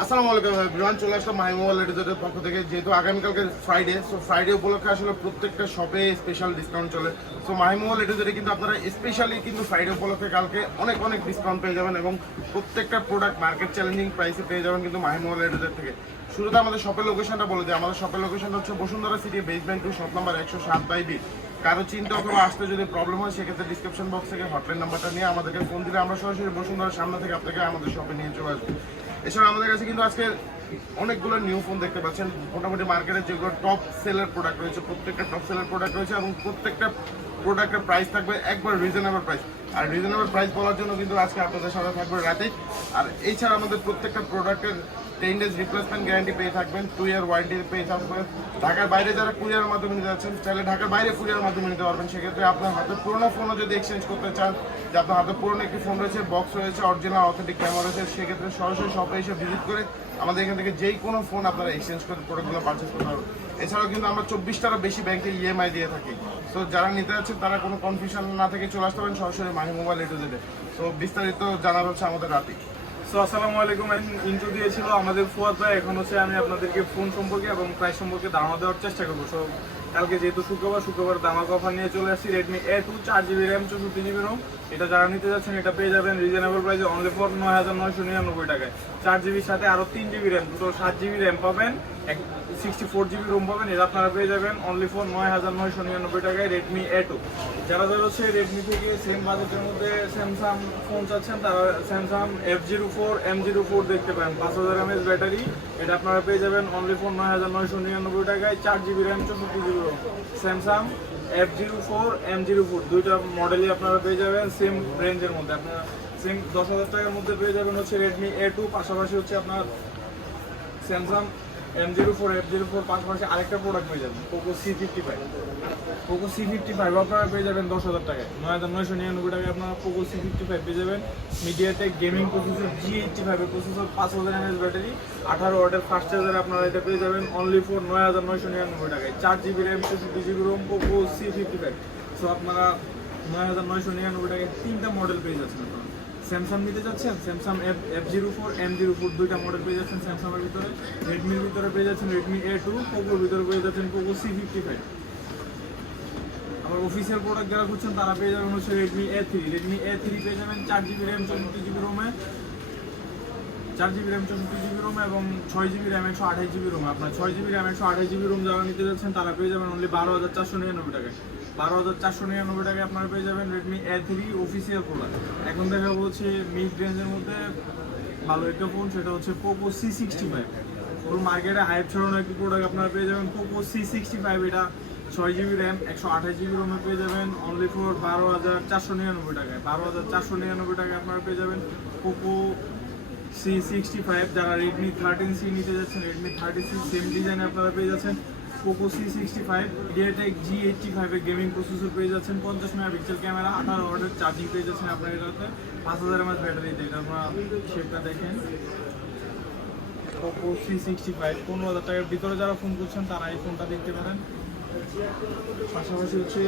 আসসালামু আলাইকুম এভরিওয়ান, চলে আসলাম মাই মোবাইল এডিটরের পক্ষ থেকে। যেহেতু আগামীকালকে ফ্রাইডে, সো ফ্রাইডে উপলক্ষে আসলে প্রত্যেকটা শপে স্পেশাল ডিসকাউন্ট চলে। সো মাই মোবাইল এডিটরে কিন্তু আপনারা স্পেশালি কিন্তু ফ্রাইডে উপলক্ষে কালকে অনেক অনেক ডিসকাউন্ট পেয়ে যাবেন এবং প্রত্যেকটা প্রোডাক্ট মার্কেট চ্যালেঞ্জিং প্রাইসে পেয়ে যাবেন কিন্তু মাই মোবাইল এডিটর থেকে। শুরুতে আমাদের শপের লোকেশনটা বলে দিই। আমাদের শপের লোকেশনটা হচ্ছে Bashundhara city basement 2 shop number 107/B। কারো চিন্তা অথবা আসতে যদি প্রবলেম হয় সেক্ষেত্রে ডিসক্রিপশন বক্স থেকে হটলাইন নাম্বারটা নিয়ে আমাদেরকে ফোন দিলে আমরা সরাসরি বসুন্ধরার সামনে থেকে আপনাকে আমাদের শপে নিয়ে চলে আসবো। এছাড়া আমাদের কাছে কিন্তু আজকে অনেকগুলো নিউ ফোন দেখতে পাচ্ছেন। মোটামুটি মার্কেটের যেগুলো টপ সেলার প্রোডাক্ট রয়েছে প্রত্যেকটা টপ সেলার প্রোডাক্ট রয়েছে এবং প্রত্যেকটা প্রোডাক্টের প্রাইস থাকবে একবার রিজনেবল প্রাইস। আর রিজনেবল প্রাইস বলার জন্য কিন্তু আজকে আপনাদের সাথে থাকবে রাতে। আর এছাড়া আমাদের প্রত্যেকটা প্রোডাক্টের 10 days রিপ্লেসমেন্ট গ্যারান্টি পেয়ে থাকবেন, 2 year ওয়ারেন্টি পেয়ে থাকবেন। ঢাকার বাইরে যারা কুরিয়ারের মাধ্যমে নিতে যাচ্ছেন চাইলে ঢাকার বাইরে কুরিয়ারের মাধ্যমে নিতে পারবেন। সেক্ষেত্রে আপনার হাতে পুরোনো ফোনও যদি এক্সচেঞ্জ করতে চান, যে আপনার হাতে পুরোনো একটি ফোন রয়েছে, বক্স রয়েছে, অরিজিনাল অথেন্টিক ক্যামেরা রয়েছে, সেক্ষেত্রে সরাসরি শপে এসে ভিজিট করে আমাদের এখান থেকে যেই কোনো ফোন আপনারা এক্সচেঞ্জ করে প্রোডাক্টগুলো পারচেস করতে পারবেন। এছাড়াও কিন্তু আমরা 24টারও বেশি ব্যাংকে ইএমআই দিয়ে থাকি। সো যারা নিতে যাচ্ছেন তারা কোনো কনফিউশন না থেকে চলে আসতে পারেন সরাসরি মাহি মোবাইল এডিটরে। সো বিস্তারিত জানার হচ্ছে আমাদের রাতে। সো আসসালামু আলাইকুম। ইন্ট্রো দিয়েছিল আমাদের ফুয়াদ ভাই। এখন হচ্ছে আমি আপনাদেরকে ফোন সম্পর্কে এবং প্রাইস সম্পর্কে ধারণা দেওয়ার চেষ্টা করবো। সো কালকে যেহেতু শুক্রবার ধামাকা অফার নিয়ে চলে আসছি। Redmi A2 4GB RAM 64GB ROM. এটা যারা নিতে যাচ্ছেন এটা পেয়ে যাবেন রিজনেবল প্রাইসে অনলি ফর 9999 টাকায়। 4GBর সাথে আরও 3GB র্যাম, দুটো 7GB র্যাম পাবেন, 64GB রোম পাবেন। এটা আপনারা পেয়ে যাবেন অনলি ফর 9999 টাকায় রেডমি A2। যারা হচ্ছে রেডমি থেকে সেম বাজেটের মধ্যে স্যামসাং ফোন চাচ্ছেন তারা স্যামসাং F04 M04 দেখতে পারেন, 5000 mAh ব্যাটারি। এটা আপনারা পেয়ে যাবেন অনলি ফর 9999 টাকায়, 4GB RAM 64GB Rome. Samsung F04 M04 দুইটা মডেলই আপনারা পেয়ে যাবেন সেম রেঞ্জের মধ্যে। আপনারা সেম 10,000 টাকার মধ্যে পেয়ে যাবেন হচ্ছে রেডমি A2। পাশাপাশি হচ্ছে আপনার স্যামসাং M04 F04 পাশাপাশি আরেকটা প্রোডাক্ট পেয়ে যাবেন পোকো C55। পোকো C55 আপনারা পেয়ে যাবেন 10,000 টাকায়, 9999 টাকায় আপনারা পোকো C55 পেয়ে যাবেন। মিডিয়াটেক গেমিং প্রসেসর G85 এর প্রসেসর, 5000 mAh ব্যাটারি, 18 ওয়াটের ফাস্ট চার্জার আপনারা এটা পেয়ে যাবেন অনলি ফর 9999 টাকায়, 4GB RAM 64GB Rome Poco C55। So আপনারা 9999 টাকায় তিনটা মডেল পেয়ে যাচ্ছেন। আপনারা স্যামসাং নিতে যাচ্ছেন, স্যামসাং F04 M04 দুইটা মডেল পেয়ে যাচ্ছেন স্যামসাংয়ের ভিতরে। রেডমির ভিতরে পেয়ে যাচ্ছেন রেডমি A2, পোকোর ভিতরে পেয়ে যাচ্ছেন পোকো C55। আবার অফিসিয়াল প্রোডাক্ট যারা খুঁজছেন তারা পেয়ে যাবেন হচ্ছে রেডমি A3। রেডমি A3 পেয়ে যাবেন 4GB র্যাম 64GB রোমে, 4GB র্যাম 64GB রোম এবং 6GB র্যাম 128GB রোম। আপনার 6GB র্যাম 128GB রোম যারা নিতে যাচ্ছেন তারা পেয়ে যাবেন অনলি 12,499 টাকায়। 12,499 টাকায় আপনারা পেয়ে যাবেন রেডমি A3 অফিসিয়াল প্রোডাক্ট। এখন দেখা হচ্ছে মিড রেঞ্জের মধ্যে ভালো একটা ফোন, সেটা হচ্ছে পোকো C65। ওর মার্কেটে হাইপ ছড়ানো একটি প্রোডাক্ট আপনারা পেয়ে যাবেন পোকো C65। এটা 6GB র্যাম 128GB রোমে পেয়ে যাবেন অনলি ফর 12,499 টাকায়। 12,499 টাকায় আপনারা পেয়ে যাবেন পোকো C65। যারা রেডমি 13C নিতে যাচ্ছেন, রেডমি 13C সেম ডিজাইনে আপনারা পেয়ে যাচ্ছেন পোকো C65। মিডিয়াটেক G85 এর গেমিং প্রসেসর পেয়ে যাচ্ছেন, 50 মেগাপিক্সেল ক্যামেরা, 18 ওয়াটের চার্জিং পেয়ে যাচ্ছেন আপনার এটাতে, 5000 mAh ব্যাটারিতে। এটা আপনারা শেপটা দেখেন পোকো C65। 15,000 টাকার ভিতরে যারা ফোন করছেন তারা এই ফোনটা দেখতে পারেন। পাশাপাশি হচ্ছে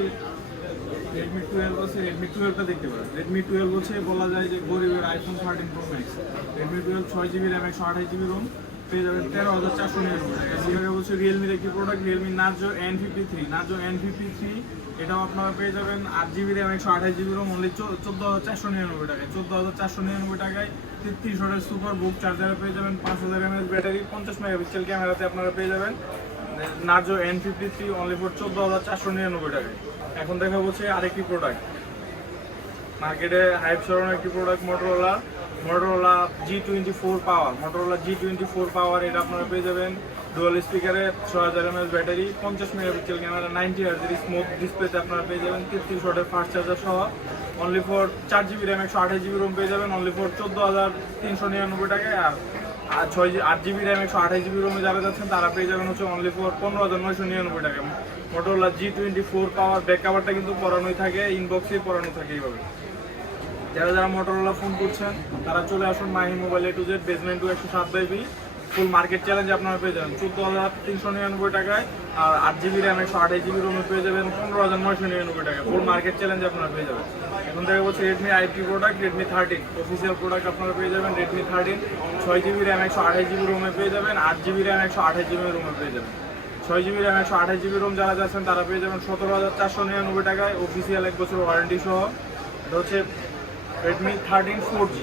রেডমি 12 আছে, রেডমি 12টা দেখতে পারেন। রেডমি 12 হচ্ছে বলা যায় যে গরিবের iPhone 13 pro max. Redmi 12 6GB RAM 128GB ROM পেয়ে যাবেন 13,499 টাকা। সেভাবে হচ্ছে রিয়েলমির একটি প্রোডাক্ট রিয়েলমি নার্জো N53। এটাও আপনারা পেয়ে যাবেন 8GB RAM 128GB Rome only 14,499 টাকায়। 14,499 টাকায় 33 ওয়াটের সুপার বুক চার্জারে পেয়ে যাবেন, 5000 mAh ব্যাটারি, 50 মেগাপিক্সেল ক্যামেরাতে আপনারা পেয়ে যাবেন নার্জো N53 অনলি ফর 14,499 টাকায়। এখন দেখা হচ্ছে আরেকটি প্রোডাক্ট মার্কেটে হাইপ ছড়ানো একটি প্রোডাক্ট মোটরোলা G24 পাওয়ার। এটা আপনারা পেয়ে যাবেন ডুয়াল স্পিকারে, 6000 mAh battery, 50 megapixel camera, 90Hz smooth ডিসপ্লেতে আপনারা পেয়ে যাবেন 33 ওয়াটের ফাস্ট চার্জার সহ only for 4GB RAM 128GB ROM পেয়ে যাবেন অনলি ফর 14,399 টাকায়। আর 8GB র্যাম 128GB রোমে যারা যাচ্ছেন তারা পেয়ে যাবেন হচ্ছে অনলি ফর 15,999 টাকা। মোটরোলা G24 পাওয়ার ব্যাক কাভারটা কিন্তু পরানোই থাকে, ইনবক্সে পরানো থাকে এইভাবে। যারা মোটরোলা ফোন করছেন তারা চলে আসুন Mahi mobile A to Z basement 2 107/B। Full market challenge আপনারা পেয়ে যাবেন 14,399 টাকায়। আর 8GB র্যাম 128GB রোমে পেয়ে যাবেন 15,999 টাকা। ফুল মার্কেট চ্যালেঞ্জ আপনারা পেয়ে যাবেন। এখন থেকে বলছে Redmi IP product, Redmi 13 official product আপনারা পেয়ে যাবেন। রেডমি 13 6GB র্যাম 128GB রোমে পেয়ে যাবেন, 8GB র্যাম 128GB রোমে পেয়ে যাবেন। 6GB র্যাম 128GB রোম যারা যাচ্ছেন তারা পেয়ে যাবেন 17,499 টাকায়, অফিসিয়াল 1 বছর ওয়ারেন্টি সহ। এটা হচ্ছে Redmi 13 4G,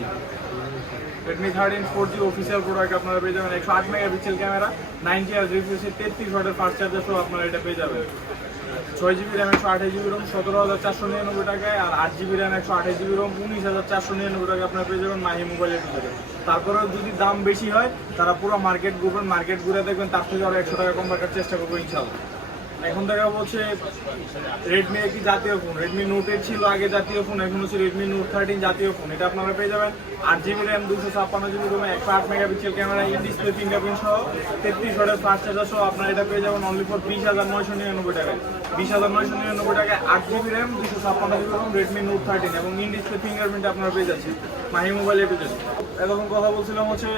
Redmi 13 4G official product আপনারা পেয়ে যাবেন। 108 মেগাপিক্সেল ক্যামেরা, 90 Hz রিফ্রেশ, 33 ওয়াটের ফাস্ট চার্জার সহ আপনারা এটা পেয়ে যাবেন। 6GB র্যাম 128GB রোম 17,499 টাকায়, আর 8GB র্যাম 128GB রোম 19,499 টাকায় আপনারা পেয়ে যাবেন মাহি মোবাইলের ভিতরে। তারপরেও যদি দাম বেশি হয় তারা পুরো মার্কেট ঘুরে দেখবেন, তার থেকে আরও 100 টাকা কম রাখার চেষ্টা করবো ইনশাল্লাহ। এখন দেখা বলছে রেডমি একটি জাতীয় ফোন, রেডমি নোট 8 ছিল আগে জাতীয় ফোন, এখন হচ্ছে রেডমি নোট 13 জাতীয় ফোন। এটা আপনারা পেয়ে যাবেন 8GB র্যাম 256GB রোমে, 108 megapixel camera, in display fingerprint সহ, 33 ওয়াটের ফাস্ট চার্জার সহ আপনারা এটা পেয়ে যাবেন অনলি ফর 20,999 টাকায়। 20,999 টাকায় 8GB RAM 256GB Rome Redmi note 13 এবং ইন ডিসপ্লে ফিঙ্গারপ্রিন্ট আপনারা পেয়ে যাচ্ছেন মাহি মোবাইল এটুজেড। এতক্ষণ কথা বলছিলাম হচ্ছে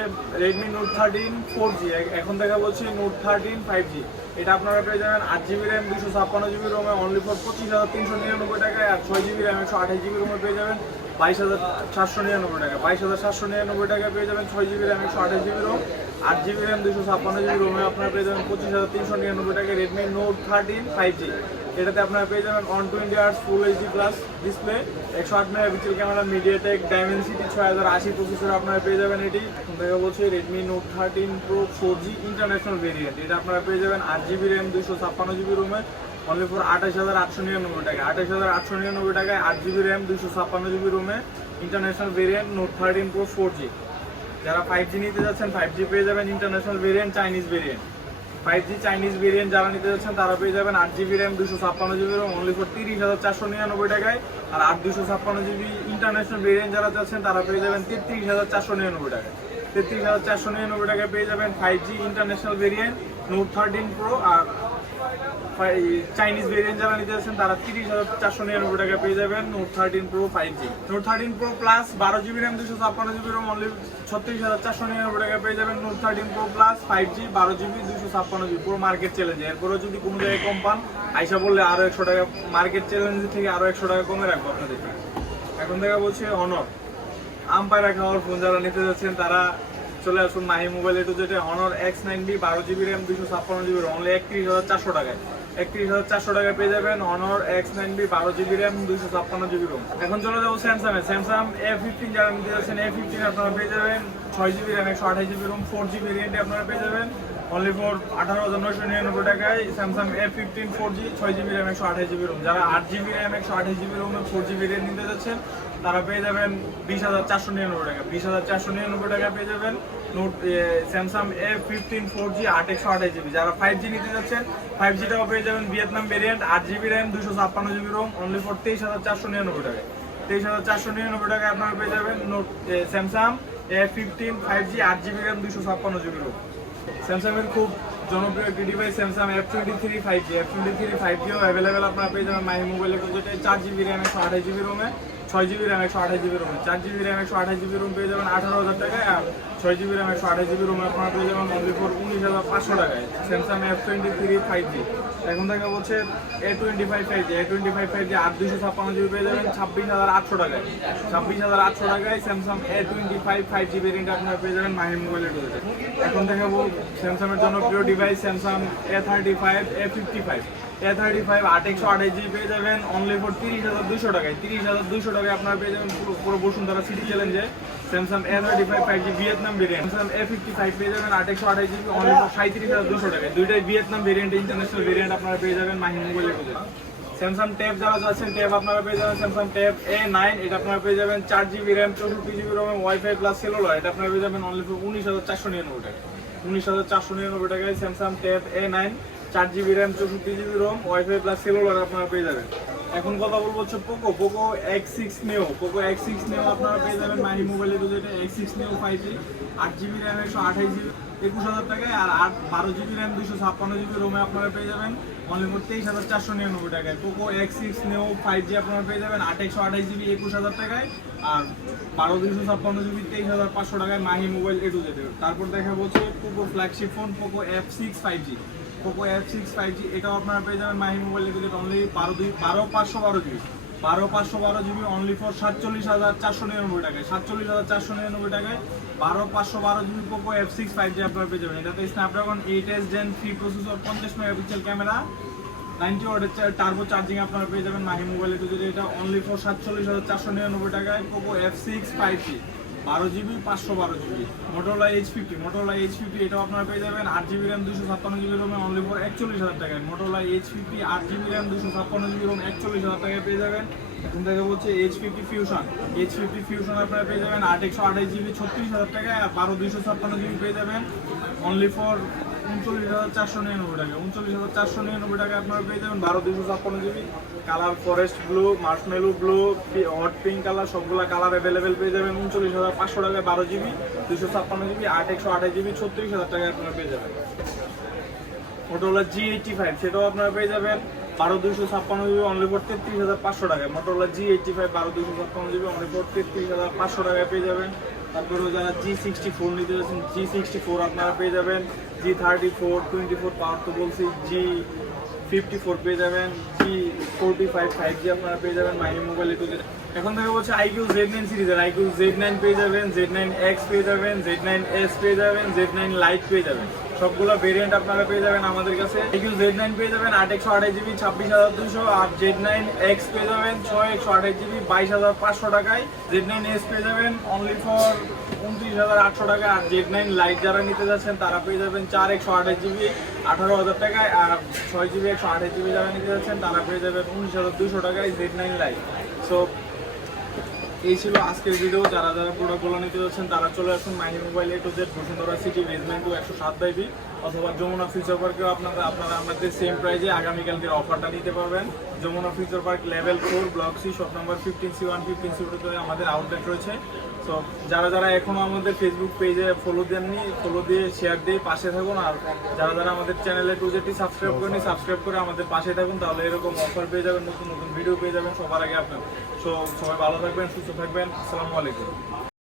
রেডমি নোট 13 4G, এখন দেখা বলছে নোট 13 5G। এটা আপনারা পেয়ে যাবেন 8GB র্যাম 256GB রোমে অনলি ফর 25,399 টাকায়, আর 6GB র্যাম 128GB রোমে পেয়ে যাবেন 22,499 টাকা। 22,499 টাকায় পেয়ে যাবেন 6GB RAM 128GB Rome, 8GB RAM 256GB রোমে আপনারা পেয়ে যাবেন 25,399 টাকায় রেডমি নোট 13 5G। এটাতে আপনারা পেয়ে যাবেন 120 Hz full HD plus display, 108 megapixel camera, MediaTek Dimensity 6080 processor আপনারা পেয়ে যাবেন এটি। এখন থেকে বলছি Redmi note 13 pro 4G international variant. এটা আপনারা পেয়ে যাবেন 8GB র্যাম 256GB রোমে অনলি ফর 28,899 টাকা। 28,899 টাকায় 8GB র্যাম 256GB রোমে international variant Note 13 pro 4G। যারা 5G নিতে যাচ্ছেন 5G পেয়ে যাবেন international variant, Chinese variant. 5G Chinese variant যারা নিতে যাচ্ছেন তারা পেয়ে যাবেন 8GB RAM 256GB ROM only for 30,499 টাকায়, আর 8/256GB ইন্টারন্যাশনাল ভেরিয়েন্ট যারা যাচ্ছেন তারা পেয়ে যাবেন 33,499 টাকায়। 33,499 টাকায় পেয়ে যাবেন 5G international variant Note 13 Pro, আর চাইনিজ ভেরিয়েন্ট যারা নিতে যাচ্ছেন তারা 30,499 টাকায় পেয়ে যাবেন Note 13 Pro 5G। Note 13 Pro plus 12GB RAM 256GB ROM only 36,499 টাকায় পেয়ে যাবেন Note 13 Pro plus 5G 12GB 256GB পুরো মার্কেট চ্যালেঞ্জে। এরপরেও যদি কোনো জায়গায় কম পান আইসা বললে আরও 100 টাকা মার্কেট চ্যালেঞ্জ থেকে আরও 100 টাকা কমে রাখবো আপনাদেরকে। এখন দেখা বলছে অনর আম্পায়ার খাওয়ার ফোন যারা নিতে যাচ্ছেন তারা চলে আসুন মাহি মোবাইল এটুজেড। অনর X90 12GB RAM 256GB ROM only 31,400 টাকায়। 31,400 টাকায় পেয়ে যাবেন অনর X90 12GB RAM 256GB Rome. এখন চলে যাবো স্যামসাং A15 যারা নিতে যাচ্ছেন A15 আপনারা পেয়ে যাবেন 6GB RAM 128GB Rome 4G ভেরিয়েন্টে আপনারা পেয়ে যাবেন অনলি ফর 18,999 টাকায় Samsung A15 4G 6GB RAM 128GB Rome. যারা 8GB র্যাম 128GB রোমে 4G ভেরিয়েন্ট নিতে যাচ্ছেন তারা পেয়ে যাবেন 20,499 টাকা। 20,499 টাকা পেয়ে যাবেন note Samsung A15 4G 8/128GB। যারা 5G নিতে যাচ্ছেন 5Gটাও পেয়ে যাবেন Vietnam variant 8GB RAM 256GB ROM only for 23,499 টাকায়। 23,499 টাকায় আপনারা পেয়ে যাবেন note Samsung A15 5G 8GB RAM 256GB Rome. স্যামসাংয়ের খুব জনপ্রিয় একটি device Samsung F23 5G। F23 5Gও available আপনারা পেয়ে যাবেন মাহি মোবাইলের যেটা 4GB র্যাম 128GB রোমে, 6GB র্যাম 128GB রোমে। 4GB র্যাম 128GB রোম পেয়ে যাবেন 18,000 টাকায়, আর 6GB র্যাম 128GB রোমে আপনারা পেয়ে যাবেন অনলি ফর 19,500 টাকায় স্যামসাং F23 5G। এখন দেখা বলছে A25 5G। A25 5G 8/256GB পেয়ে যাবেন 26,800 টাকায়। 26,800 টাকায় স্যামসাং A25 5G ভেরিয়েন্ট আপনারা পেয়ে যাবেন মাহি মোবাইলের রয়েছে। এখন দেখাবো স্যামসাংয়ের জনপ্রিয় device Samsung A35 A55। A35 8/128GB পেয়ে যাবেন অনলি ফর 30,200 টাকায়। 30,200 টাকায় আপনারা পেয়ে যাবেন পুরো বসুন্ধরা সিটি চ্যালেঞ্জে Samsung A35 5G Vietnam variant. Samsung A55 পেয়ে যাবেন 8/128GB অনলি ফর 37,200 টাকায়। দুইটাই ভিয়েতনাম ভেরিয়েন্ট, ইন্টারন্যাশনাল ভেরিয়েন্ট আপনারা পেয়ে যাবেন মাহি মোবাইলের রয়েছে। স্যামসাং ট্যাব যারা যাচ্ছেন ট্যাব আপনারা পেয়ে যাবেন স্যামসাং ট্যাব A9। এটা আপনারা পেয়ে যাবেন 4GB র্যাম 64GB রোমে ওয়াইফাই প্লাস সেলুলার। এটা আপনারা পেয়ে যাবেন অনলি ফর 19,499 টাকা। 19,499 টাকায় Samsung tab A9 4GB RAM 64GB ROM WiFi plus cellular আপনারা পেয়ে যাবেন। এখন কথা বলবো হচ্ছে Poco X6 Neo। Poco X6 Neo আপনারা পেয়ে যাবেন মাহি মোবাইলের যেটা X6 Neo 5G 8GB RAM 128GB 21,000 টাকায়, আর 12GB র্যাম 256GB রোমে আপনারা পেয়ে যাবেন অনলি ফর 23,499 টাকায়। পোকো X6 Neo 5G আপনারা পেয়ে যাবেন 8/128GB 21,000 টাকায়, আর 12/256GB 23,500 টাকায় মাহি মোবাইল A2Z। তারপর দেখা বলছে Poco flagship phone Poco F6 5G। Poco F6 5G এটাও আপনারা পেয়ে যাবেন Mahi mobile A2Z only 12/512GB। 12/512 GB only for 47,499 টাকায়, 47,499 টাকায় 12/512 জিবি পোকো F6 5G আপনারা পেয়ে যাবেন। এটাতে Snapdragon 8S Gen 3 processor, 50 megapixel camera, 90 ওয়াটের টার্বো চার্জিং আপনারা পেয়ে যাবেন মাহি মোবাইলে। যদি এটা অনলি ফর 47,499 টাকায় Poco F6 5G 12 GB 512 GB. Motorola H50 এটাও আপনারা পেয়ে যাবেন 8 জিবি র্যাম 256 জিবি রোমে অনলি ফর 41,000 টাকায়। Motorola H50 8 GB RAM 256 GB ROM 41,000 টাকায় পেয়ে যাবেন। এখন থেকে বলছে H50 ফিউশন আপনারা পেয়ে যাবেন 8 128 জিবি 36,000 টাকায়, আর 12 256 জিবি পেয়ে যাবেন অনলি ফর 39,499 টাকা। 39,499 টাকায় আপনারা পেয়ে যাবেন 12 256 GB. Colour forest blue, Marshmallow blue, hot pink colour, সবগুলা কালার অ্যাভেলেবেল পেয়ে যাবেন 39,500 টাকায় 12 জিবি 256 জিবি 8 128 জিবি 36,000 টাকায় আপনারা পেয়ে যাবেন। মোটরোলা G85 সেটাও আপনারা পেয়ে যাবেন 12 256 জিবি অনলি ফর 33,500 টাকায়। Motorola G85 12 256 GB only for 33,500 টাকায় পেয়ে যাবেন। তারপরেও যারা G64 নিতে যাচ্ছেন G64 আপনারা পেয়ে যাবেন, G34 24 পাওয়ার তো বলছি, G54 পেয়ে যাবেন, G45 5G আপনারা পেয়ে যাবেন মাই মোবাইলে। তো এখন থেকে বলছে IQ Z9 সিরিজের IQ Z9 পেয়ে যাবেন, Z9X পেয়ে যাবেন, Z9S পেয়ে যাবেন, Z9 Lite পেয়ে যাবেন। সবগুলো ভেরিয়েন্ট আপনারা পেয়ে যাবেন আমাদের কাছে। IQ Z9 পেয়ে যাবেন 8 128 জিবি 26,200, আর Z9X পেয়ে যাবেন 6 128 জিবি 22,500 টাকায়। Z9S পেয়ে যাবেন অনলি ফর 29,800 টাকা। আর Z9 Lite যারা নিতে যাচ্ছেন তারা পেয়ে যাবেন 4 128 জিবি 18,000 টাকায়, আর 6 জিবি 128 জিবি যারা নিতে যাচ্ছেন তারা পেয়ে যাবেন 19,200 টাকায় Z9 Lite। সো এই ছিল আজকের ভিডিও। যারা যারা প্রোডাক্টগুলো নিতে যাচ্ছেন তারা চলে আসুন Mahi mobile A to Z, Bashundhara city, basement 107/B, অথবা যমুনা ফিউচার পার্কেও আপনারা আমাদের সেম প্রাইজে আগামীকালকের অফারটা নিতে পারবেন। Jamuna future park level 4 block C shop number 15C1 15C2 আমাদের আউটলেট রয়েছে। সো যারা যারা এখনো আমাদের ফেসবুক পেজে ফলো দেননি, ফলো দিয়ে শেয়ার দিয়ে পাশে থাকুন। আর যারা যারা আমাদের চ্যানেলে টুজেটি সাবস্ক্রাইব করেনি, সাবস্ক্রাইব করে আমাদের পাশে থাকুন, তাহলে এরকম অফার পেয়ে যাবেন, নতুন নতুন ভিডিও পেয়ে যাবেন সবার আগে আপনার। সো সবাই ভালো থাকবেন, সুস্থ থাকবেন, আসসালামু আলাইকুম।